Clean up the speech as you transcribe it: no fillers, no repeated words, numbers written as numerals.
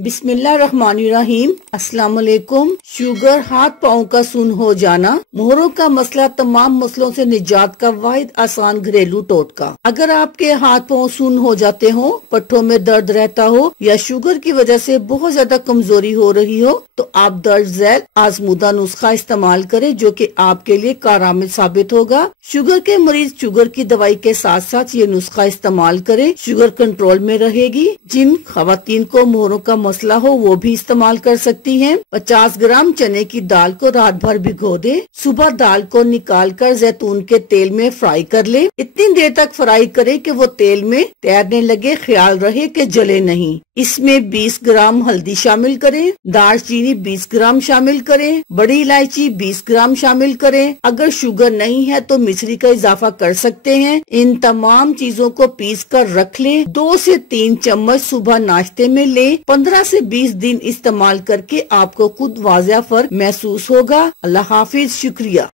बिस्मिल्लाहिर्रहमानिर्रहीम। अस्सलाम वालेकुम। शुगर, हाथ पाँव का सुन्न हो जाना, मोहरों का मसला तमाम मसलों से निजात का वाहिद आसान घरेलू टोटका। अगर आपके हाथ पाँव सुन्न हो जाते हो, पट्टों में दर्द रहता हो या शुगर की वजह से बहुत ज्यादा कमजोरी हो रही हो तो आप दर्द झैल आजमूदा नुस्खा इस्तेमाल करें जो कि आपके लिए कारआमद साबित होगा। शुगर के मरीज शुगर की दवाई के साथ साथ ये नुस्खा इस्तेमाल करें, शुगर कंट्रोल में रहेगी। जिन खवातीन को मोहरों का मसला हो वो भी इस्तेमाल कर सकती हैं। 50 ग्राम चने की दाल को रात भर भिगो दे, सुबह दाल को निकाल कर जैतून के तेल में फ्राई कर ले। इतनी देर तक फ्राई करे कि वो तेल में तैरने लगे, ख्याल रहे कि जले नहीं। इसमें 20 ग्राम हल्दी शामिल करें, दालचीनी 20 ग्राम शामिल करें, बड़ी इलायची 20 ग्राम शामिल करें। अगर शुगर नहीं है तो मिश्री का इजाफा कर सकते हैं। इन तमाम चीजों को पीस कर रख लें। 2 से 3 चम्मच सुबह नाश्ते में लें। 15 से 20 दिन इस्तेमाल करके आपको खुद वाज़ेह फर्क महसूस होगा। अल्लाह हाफिज, शुक्रिया।